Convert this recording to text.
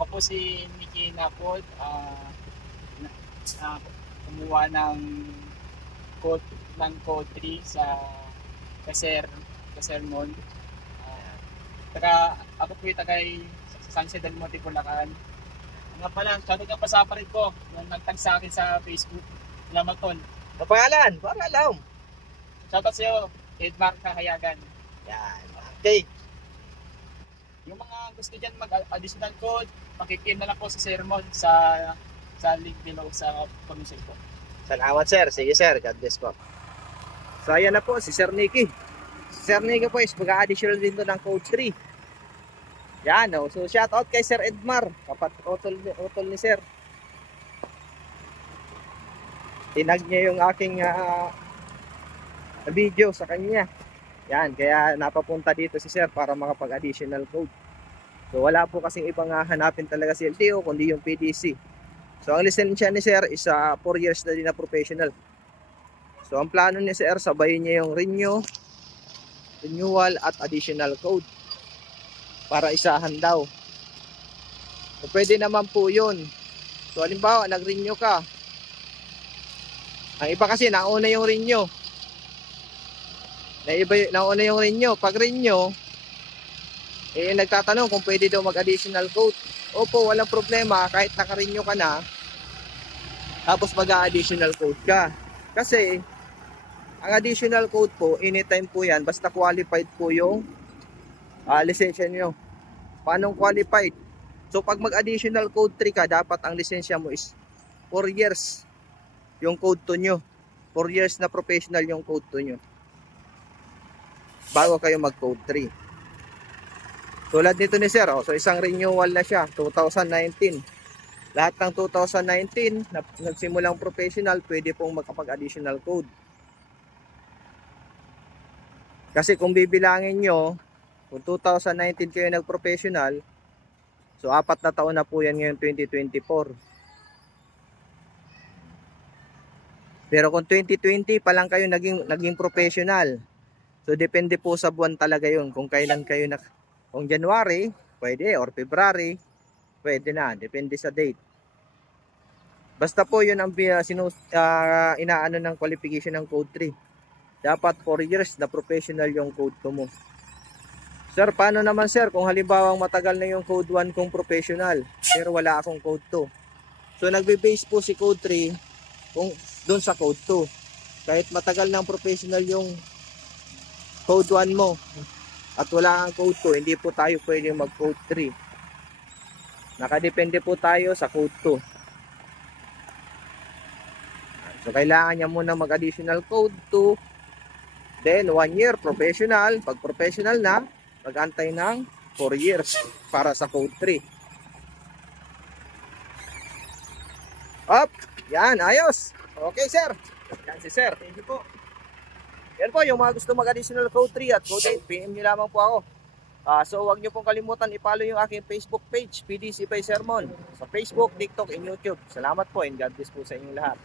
Ako po si Mickey Napod, kumuha ng code code 3 sa Casermon. Ako po yung tagay sa San Jose del Monte, Bulacan. Nga pala, shoutout nga pa sa parid ko nung nagtag sa akin sa Facebook. Salamat tol. Ang pangalan? Para alam. Shoutout sa iyo, Edmar Kahayagan. Yan. Okay. Yung mga gusto dyan mag-additional code, pakikim na lang po sa sermon sa link below sa comment po. Salamat sir. Sige sir. God bless po. So ayan na po si Sir Nicky. Si Sir Nicky po is mag-additional din to ng code 3. Yan o. So shout out kay Sir Edmar. Utol ni Sir. Tinag niya yung aking video sa kanya. Yan. Kaya napapunta dito si Sir para makapag-additional code. So wala po kasing ibang hanapin talaga si LTO kundi yung PDC. So ang lisensya ni Sir is 4 years na din na professional. So ang plano ni Sir, sabayin niya yung renewal at additional code para isahan daw. So pwede naman po yun. So halimbawa nag-renew ka. Ang iba kasi nauna yung renew. Nauna yung renew. Pag renew, nagtatanong kung pwede daw mag-additional code. Opo, walang problema kahit naka-renew ka na. Tapos mag-additional code ka. Kasi ang additional code po, anytime po yan, basta qualified po yung lisensya nyo. Paano qualified? So pag mag-additional code 3 ka, dapat ang lisensya mo is 4 years yung code to nyo. 4 years na professional yung code to nyo bago kayo mag-code 3. Tulad nito ni Sir, so isang renewal na siya, 2019. Lahat ng 2019 na nagsimulang professional, pwede pong makapag-additional code. Kasi kung bibilangin nyo, kung 2019 kayo nag-professional, so 4 na taon na po yan ngayon 2024. Pero kung 2020 pa lang kayo naging professional, so depende po sa buwan talaga yun. Kung kailan kayo kung January, pwede, or February, pwede na, depende sa date. Basta po yun ang inaano ng qualification ng code 3. Dapat 4 years na professional yung code to mo. Sir, paano naman sir kung halimbawa matagal na yung code 1 kong professional pero wala akong code 2? So nagbe-base po si code 3 kung doon sa code 2. Kahit matagal ng professional yung code 1 mo at wala kang code 2, hindi po tayo pwede mag code 3. Nakadepende po tayo sa code 2. So kailangan niya muna mag-additional code 2. Then 1 year professional. Pag professional na, mag-antay ng 4 years para sa code 3. Up! Yan, ayos! Okay sir. Yan si sir. Thank you po. Yan po, yung mga gusto mag-additional code 3 at code 8, PM nyo lamang po ako. So huwag nyo pong kalimutan i-follow yung aking Facebook page, PDC by Sermon. Sa Facebook, TikTok, and YouTube. Salamat po and God bless po sa inyong lahat.